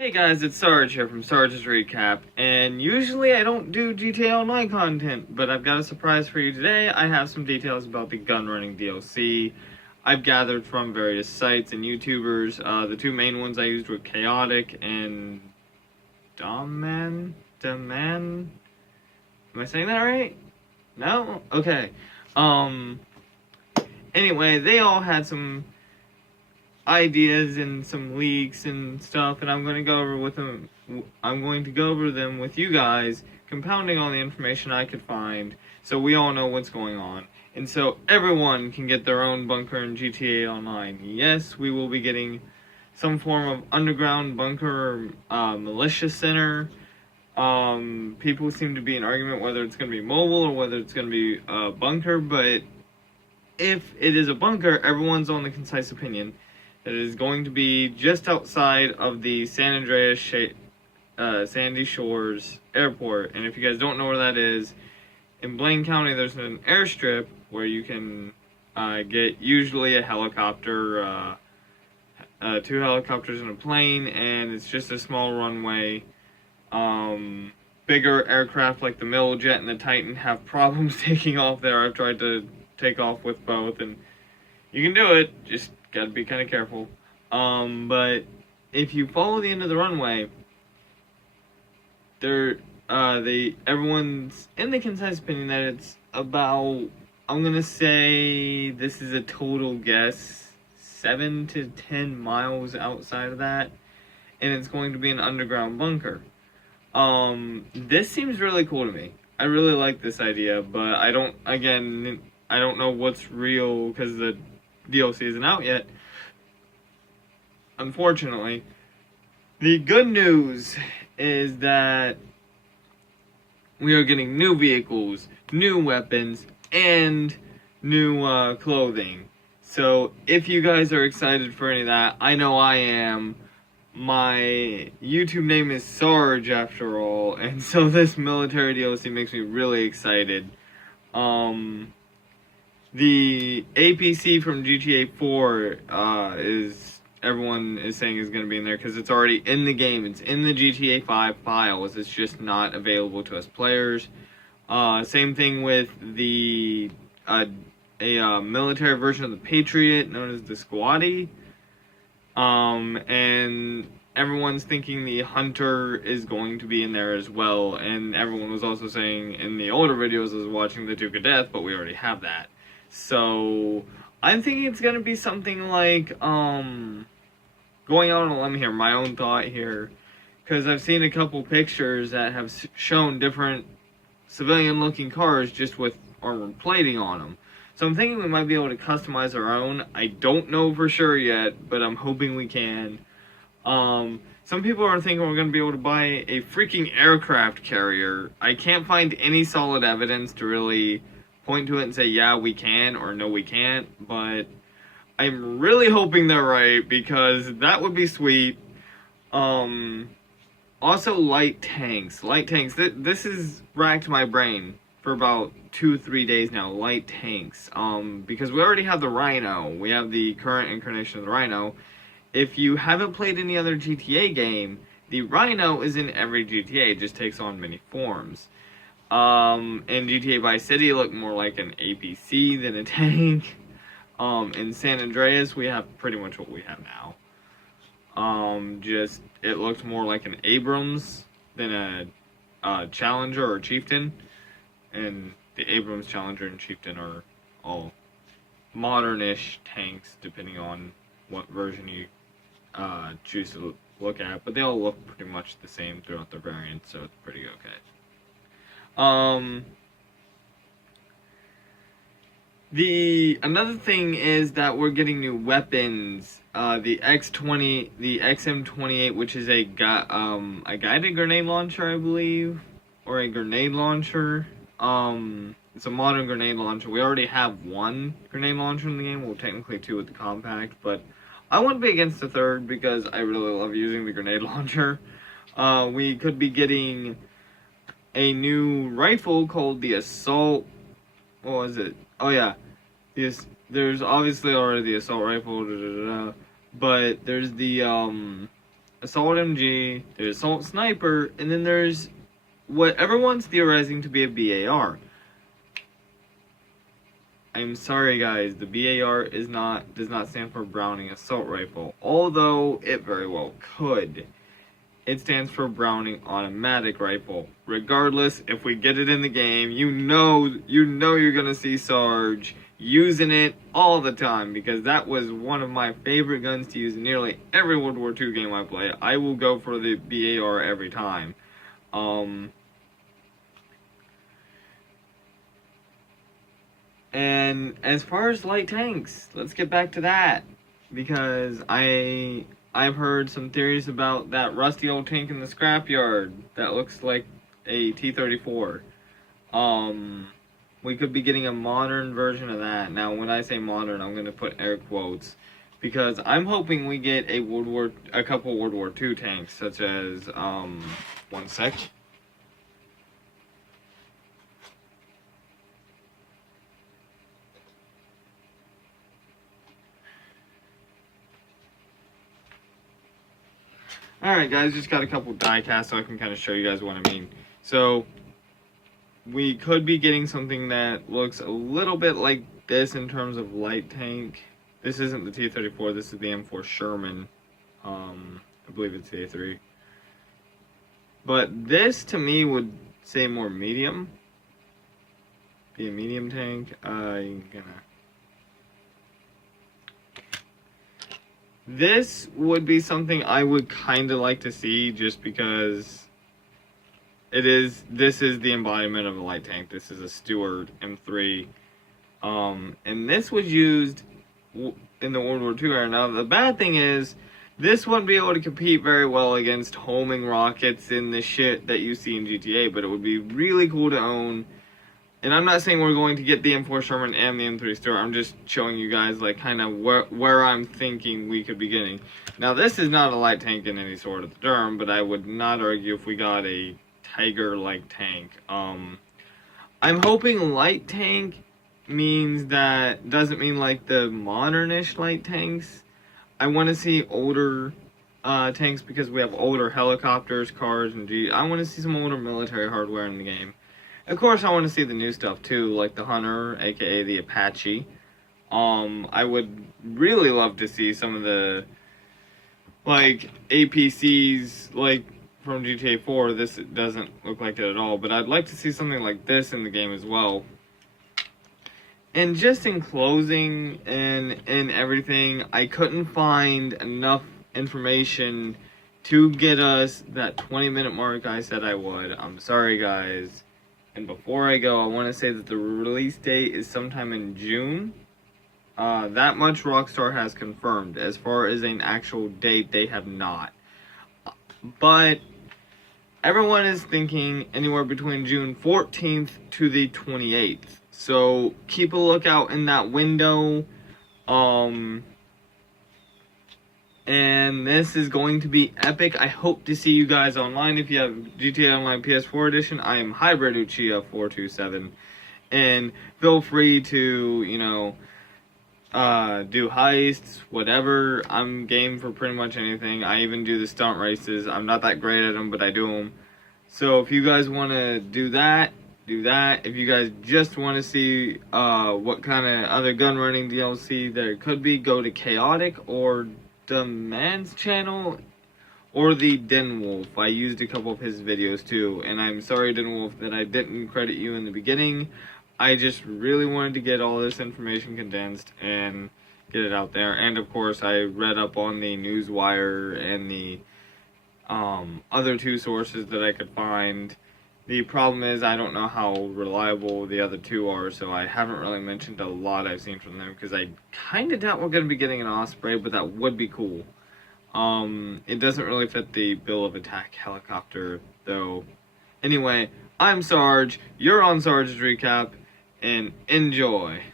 Hey guys, it's Sarge here from Sarge's Recap, and usually I don't do GTA Online content, but I've got a surprise for you today. I have some details about the Gunruning DLC I've gathered from various sites and YouTubers. The two main ones I used were Chaotic and Daman? Am I saying that right? No? Okay. Anyway, they all had some ideas and some leaks and stuff, and I'm going to go over them with you guys, compounding all the information I could find, so we all know what's going on, and so everyone can get their own bunker in GTA Online. Yes, we will be getting some form of underground bunker or militia center. People seem to be in argument whether it's going to be mobile or whether it's going to be a bunker, but if it is a bunker, everyone's on the concise opinion that it is going to be just outside of the San Andreas Sandy Shores Airport. And if you guys don't know where that is, in Blaine County there's an airstrip where you can get usually a helicopter, two helicopters and a plane, and it's just a small runway. Bigger aircraft like the Miljet and the Titan have problems taking off there. I've tried to take off with both, and you can do it, just gotta be kind of careful. But if you follow the end of the runway, everyone's in the concise opinion that it's about, I'm gonna say, this is a total guess, 7 to 10 miles outside of that, and it's going to be an underground bunker. This seems really cool to me. I really like this idea, but I don't know what's real because the DLC isn't out yet. Unfortunately, the good news is that we are getting new vehicles, new weapons, and new clothing. So if you guys are excited for any of that, I know I am. My YouTube name is Sarge after all, and so this military DLC makes me really excited. The APC from GTA 4 everyone is saying is going to be in there because it's already in the game. It's in the GTA 5 files. It's just not available to us players. Same thing with the military version of the Patriot known as the Squatty. And everyone's thinking the Hunter is going to be in there as well. And everyone was also saying in the older videos I was watching the Duke of Death, but we already have that. So I'm thinking it's gonna be something like going out on a limb here, my own thought here, because I've seen a couple pictures that have shown different civilian-looking cars just with armored plating on them. So I'm thinking we might be able to customize our own. I don't know for sure yet, but I'm hoping we can. Some people are thinking we're going to be able to buy a freaking aircraft carrier. I can't find any solid evidence to really point to it and say, yeah, we can, or no, we can't, but I'm really hoping they're right, because that would be sweet. Also, light tanks. This has racked my brain for about 2-3 days now, light tanks. Because we already have the Rhino. We have the current incarnation of the Rhino. If you haven't played any other GTA game, the Rhino is in every GTA, it just takes on many forms. In GTA Vice City, it looked more like an APC than a tank. In San Andreas, we have pretty much what we have now. It looked more like an Abrams than a Challenger or Chieftain. And the Abrams, Challenger, and Chieftain are all modern-ish tanks, depending on what version you choose to look at. But they all look pretty much the same throughout the variants, so it's pretty okay. Another thing is that we're getting new weapons. The XM28, which is a guided grenade launcher, I believe, or a grenade launcher. It's a modern grenade launcher. We already have one grenade launcher in the game. Well, technically two with the compact, but I wouldn't be against the third because I really love using the grenade launcher. We could be getting a new rifle called the Assault. What was it? Oh yeah, there's obviously already the assault rifle, but there's the Assault MG, there's Assault Sniper, and then there's what everyone's theorizing to be a BAR. I'm sorry guys, the BAR does not stand for Browning Assault Rifle, although it very well could. It stands for Browning Automatic Rifle. Regardless, if we get it in the game, you know you're gonna see Sarge using it all the time, because that was one of my favorite guns to use in nearly every World War II game I play. I will go for the BAR every time. And as far as light tanks, let's get back to that, because I've heard some theories about that rusty old tank in the scrapyard that looks like a T-34. We could be getting a modern version of that. Now, when I say modern, I'm going to put air quotes, because I'm hoping we get a couple World War II tanks, such as, one sec. Alright guys, just got a couple die casts so I can kind of show you guys what I mean. So, we could be getting something that looks a little bit like this in terms of light tank. This isn't the T-34, this is the M4 Sherman. I believe it's the A3. But this to me would say more medium. Be a medium tank. This would be something I would kind of like to see, just because this is the embodiment of a light tank. This is a Stewart M3. And this was used in the World War II era. Now, the bad thing is, this wouldn't be able to compete very well against homing rockets and the shit that you see in GTA, but it would be really cool to own. And I'm not saying we're going to get the M4 Sherman and the M3 Stewart. I'm just showing you guys, like, kind of where I'm thinking we could be getting. Now, this is not a light tank in any sort of term, but I would not argue if we got a Tiger-like tank. I'm hoping light tank doesn't mean like the modernish light tanks. I want to see older tanks, because we have older helicopters, cars, and I want to see some older military hardware in the game. Of course, I want to see the new stuff too, like the Hunter, aka the Apache. I would really love to see some of the, like, APCs, like, from GTA 4. This doesn't look like it at all, but I'd like to see something like this in the game as well. And just in closing and everything, I couldn't find enough information to get us that 20-minute mark I said I would. I'm sorry, guys. And before I go, I want to say that the release date is sometime in June. That much Rockstar has confirmed. As far as an actual date, they have not. But everyone is thinking anywhere between June 14th to the 28th. So keep a lookout in that window. And this is going to be epic. I hope to see you guys online. If you have GTA Online PS4 Edition, I am Hybrid Uchiha 427. And feel free to, do heists, whatever. I'm game for pretty much anything. I even do the stunt races. I'm not that great at them, but I do them. So if you guys want to do that, do that. If you guys just want to see what kind of other gun running DLC there could be, go to Chaotic or the man's channel, or the Den Wolf. I used a couple of his videos too, and I'm sorry, Den Wolf, that I didn't credit you in the beginning. I just really wanted to get all this information condensed and get it out there. And of course, I read up on the Newswire and the other two sources that I could find. The problem is I don't know how reliable the other two are, so I haven't really mentioned a lot I've seen from them, because I kind of doubt we're going to be getting an Osprey, but that would be cool. It doesn't really fit the bill of attack helicopter, though. Anyway, I'm Sarge, you're on Sarge's Recap, and enjoy.